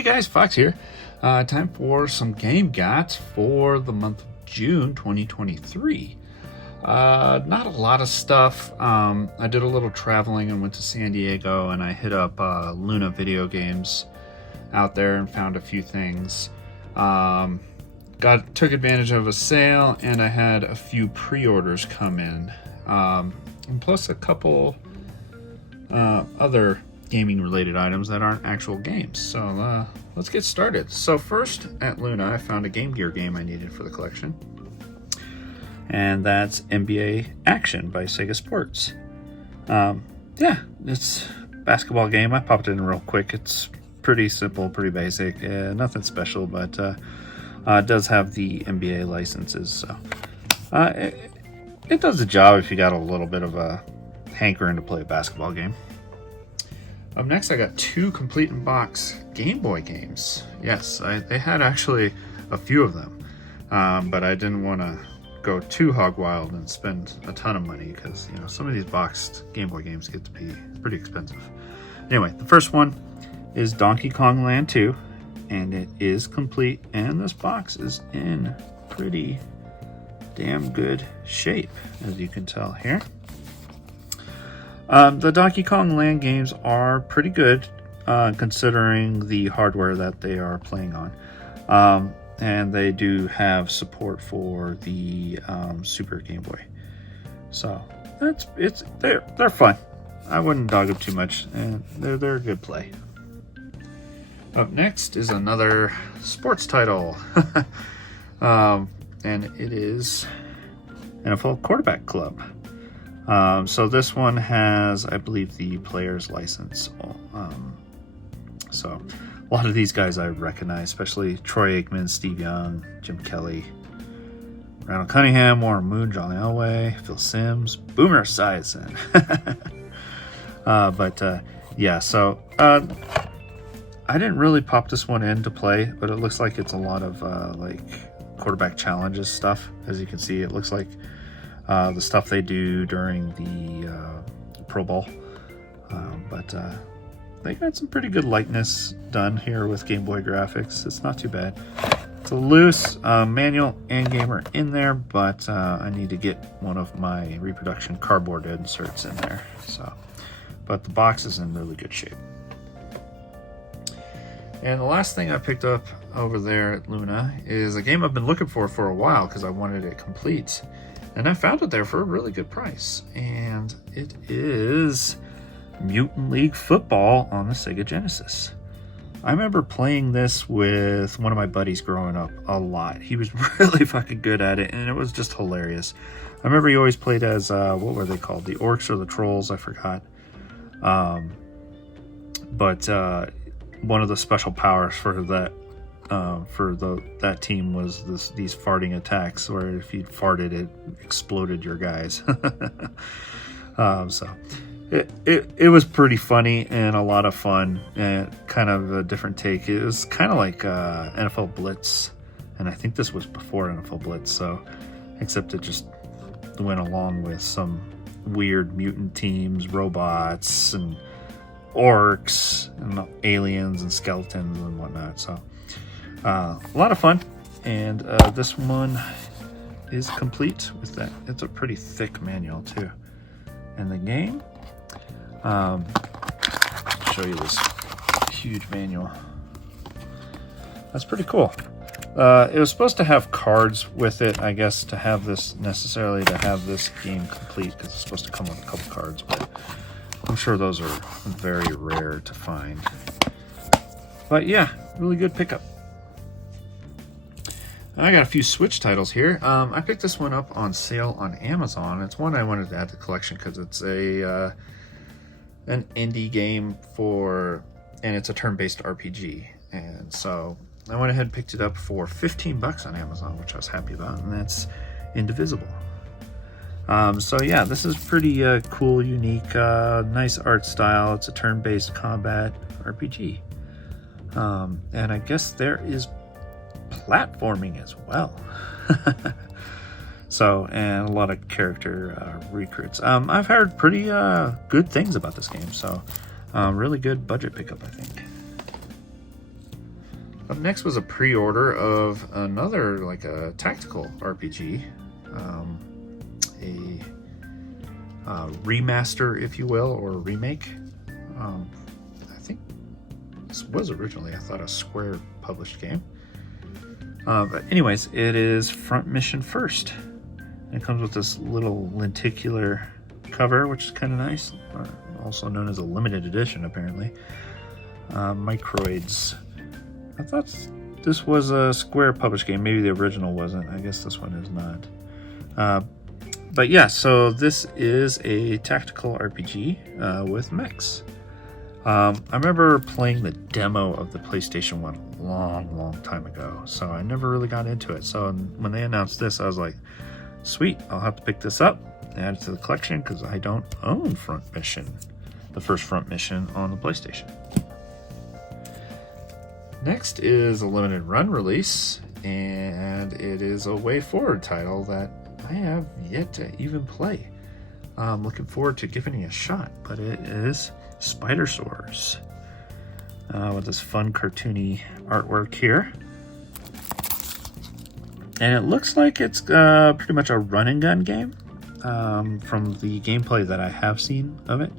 Hey guys, Fox here. Time for some game got for the month of June 2023. Not a lot of stuff. I did a little traveling and went to San Diego, and I hit up Luna Video Games out there and found a few things. Took advantage of a sale, and I had a few pre-orders come in, and plus a couple other gaming related items that aren't actual games. So let's get started. So first at Luna, I found a Game Gear game I needed for the collection, and that's NBA Action by Sega Sports. Yeah, it's a basketball game. I popped it in real quick. It's pretty simple, pretty basic, nothing special, but it does have the NBA licenses, so it does the job if you got a little bit of a hankering to play a basketball game. Up next, I got two complete in box Game Boy games. Yes, they had actually a few of them, but I didn't want to go too hog wild and spend a ton of money because, you know, some of these boxed Game Boy games get to be pretty expensive. Anyway, the first one is Donkey Kong Land 2, and it is complete, and this box is in pretty damn good shape, as you can tell here. The Donkey Kong Land games are pretty good, considering the hardware that they are playing on. And they do have support for the Super Game Boy. So they're fun. I wouldn't dog them too much, and they're a good play. Up next is another sports title, and it is NFL Quarterback Club. So this one has, I believe, the player's license. So a lot of these guys I recognize, especially Troy Aikman, Steve Young, Jim Kelly, Randall Cunningham, Warren Moon, John Elway, Phil Simms, Boomer Esiason. Yeah, so I didn't really pop this one in to play, but it looks like it's a lot of like quarterback challenges stuff. As you can see, it looks like the stuff they do during the Pro Bowl. But they got some pretty good likeness done here with Game Boy graphics. It's not too bad. It's a loose manual and gamer in there, but I need to get one of my reproduction cardboard inserts in there. So, but the box is in really good shape. And the last thing I picked up over there at Luna is a game I've been looking for a while because I wanted it complete. And I found it there for a really good price. And it is Mutant League Football on the Sega Genesis. I remember playing this with one of my buddies growing up a lot. He was really fucking good at it, and it was just hilarious. I remember he always played as, what were they called? The Orcs or the Trolls? I forgot. But one of the special powers for that that team was these farting attacks, where if you farted, it exploded your guys. So it was pretty funny and a lot of fun, and kind of a different take. It was kind of like NFL Blitz, and I think this was before NFL Blitz, so except it just went along with some weird mutant teams, robots, and orcs and aliens and skeletons and whatnot. So a lot of fun, and this one is complete with that. It's a pretty thick manual too, and the game, I'll show you this huge manual. That's pretty cool. It was supposed to have cards with it, I guess, to have this game complete, because it's supposed to come with a couple cards, but I'm sure those are very rare to find. But yeah, really good pickup. I got a few Switch titles here. I picked this one up on sale on Amazon. It's one I wanted to add to the collection because it's an indie game and it's a turn-based RPG. And so I went ahead and picked it up for $15 on Amazon, which I was happy about, and that's Indivisible. So yeah, this is pretty cool, unique, nice art style. It's a turn-based combat RPG. And I guess there is platforming as well. So, and a lot of character recruits. I've heard pretty good things about this game, so really good budget pickup, I think. Up next was a pre-order of another, like a tactical RPG, a remaster, if you will, or a remake. I think this was originally, I thought, a Square published game. But anyways, it is Front Mission First. It comes with this little lenticular cover, which is kind of nice, also known as a limited edition, apparently. Microids. I thought this was a Square published game. Maybe the original wasn't. I guess this one is not. But yeah, so this is a tactical RPG with mechs. I remember playing the demo of the PlayStation 1 a long time ago, so I never really got into it. So when they announced this, I was like, sweet, I'll have to pick this up, add it to the collection, because I don't own Front Mission, the first Front Mission on the PlayStation. Next is a limited run release, and it is a Way Forward title that I have yet to even play. I'm looking forward to giving it a shot, but it is Spider Swords with this fun cartoony artwork here. And it looks like it's pretty much a run and gun game from the gameplay that I have seen of it.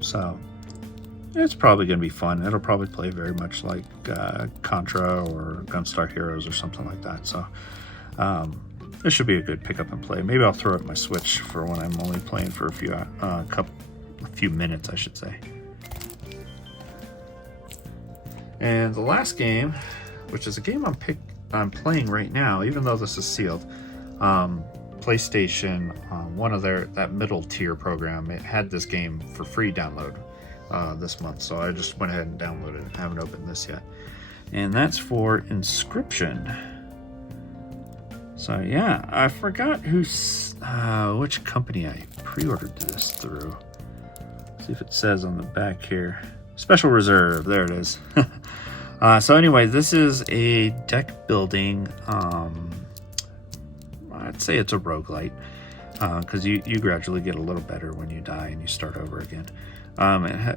So it's probably going to be fun. It'll probably play very much like Contra or Gunstar Heroes or something like that. So this should be a good pick up and play. Maybe I'll throw it in my Switch for when I'm only playing for a few minutes, I should say. And the last game, which is a game I'm playing right now, even though this is sealed. PlayStation, one of that middle tier program, it had this game for free download this month, so I just went ahead and downloaded it. I haven't opened this yet, and that's for Inscription. So yeah, I forgot which company I pre-ordered this through. See if it says on the back here. Special Reserve, there it is. So anyway, this is a deck building, I'd say it's a roguelite, because you gradually get a little better when you die and you start over again.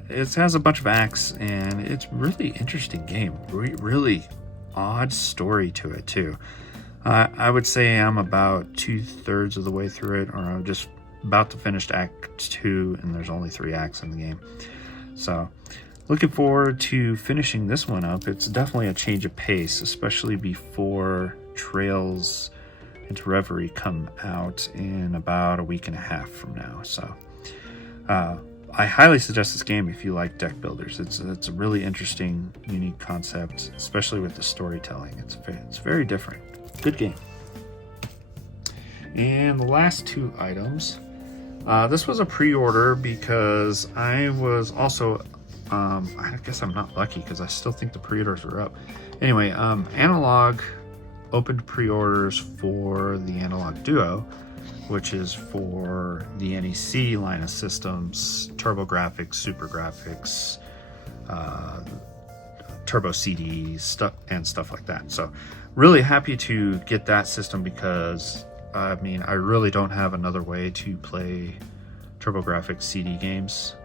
It has a bunch of acts, and it's really interesting game. Really odd story to it too. I would say I'm about 2/3 of the way through it, or I'm just about to finish Act 2, and there's only 3 acts in the game. So looking forward to finishing this one up. It's definitely a change of pace, especially before Trails into Reverie come out in about a week and a half from now. So I highly suggest this game if you like deck builders. It's a really interesting, unique concept, especially with the storytelling. It's very different. Good game. And the last 2 items. This was a pre-order because I was also, I guess I'm not lucky because I still think the pre-orders are up. Anyway, Analog opened pre-orders for the Analog Duo, which is for the NEC line of systems, TurboGrafx, SuperGrafx, Turbo CD and stuff like that. So really happy to get that system because I mean, I really don't have another way to play TurboGrafx CD games.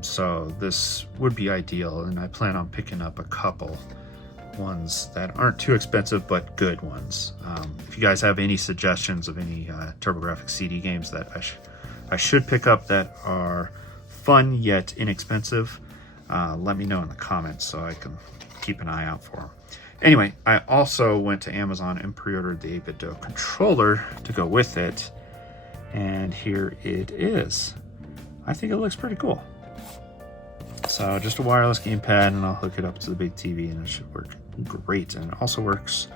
So this would be ideal, and I plan on picking up a couple ones that aren't too expensive but good ones. If you guys have any suggestions of any TurboGrafx CD games that I should pick up that are fun yet inexpensive, let me know in the comments so I can keep an eye out for them. Anyway, I also went to Amazon and pre-ordered the 8-bit Do controller to go with it, and here it is. I think it looks pretty cool. So just a wireless gamepad, and I'll hook it up to the big TV, and it should work great. And it also works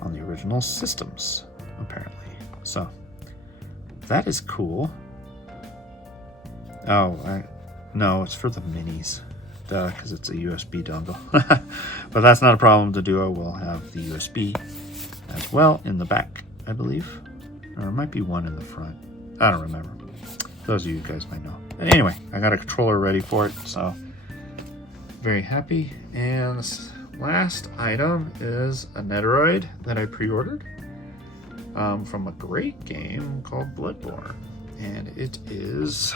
on the original systems, apparently. So that is cool. Oh, no, it's for the minis, because it's a USB dongle. But that's not a problem. The Duo will have the USB as well in the back, I believe. Or it might be one in the front. I don't remember. Those of you guys might know. But anyway, I got a controller ready for it, so very happy. And this last item is a Netaroid that I pre-ordered from a great game called Bloodborne. And it is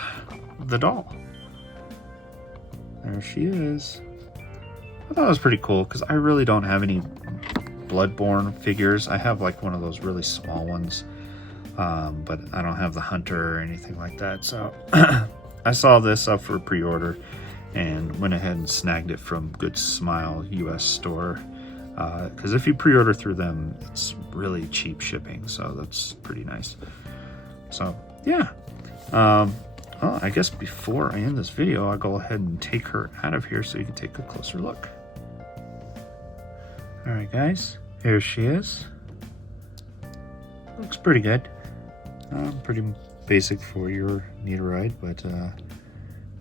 the doll. There she is. I thought it was pretty cool because I really don't have any Bloodborne figures. I have like one of those really small ones, but I don't have the Hunter or anything like that. So I saw this up for pre-order and went ahead and snagged it from Good Smile US store, because if you pre-order through them, it's really cheap shipping, so that's pretty nice. So yeah, well, I guess before I end this video, I'll go ahead and take her out of here so you can take a closer look. All right, guys, here she is. Looks pretty good. Pretty basic for your Nidoride, but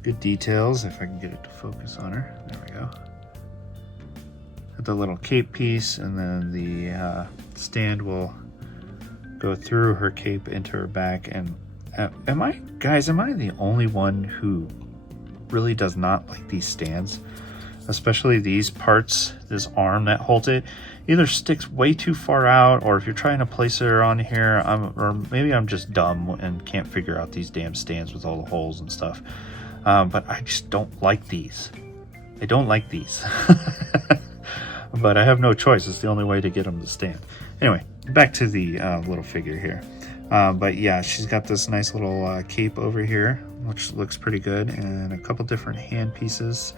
good details. If I can get it to focus on her. There we go. Got the little cape piece, and then the stand will go through her cape into her back. And am I the only one who really does not like these stands? Especially these parts, this arm that holds it, either sticks way too far out, or if you're trying to place it on here, or maybe I'm just dumb and can't figure out these damn stands with all the holes and stuff. But I just don't like these. I don't like these. But I have no choice. It's the only way to get them to stand. Anyway, back to the little figure here. But yeah, she's got this nice little cape over here, which looks pretty good, and a couple different hand pieces.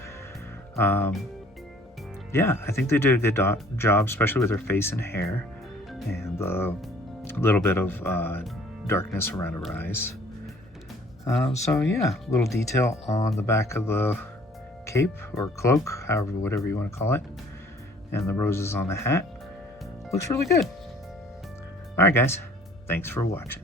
Yeah, I think they did a good job, especially with her face and hair, and a little bit of darkness around her eyes. So yeah, little detail on the back of the cape or cloak, whatever you want to call it, and the roses on the hat. Looks really good. All right, guys, thanks for watching.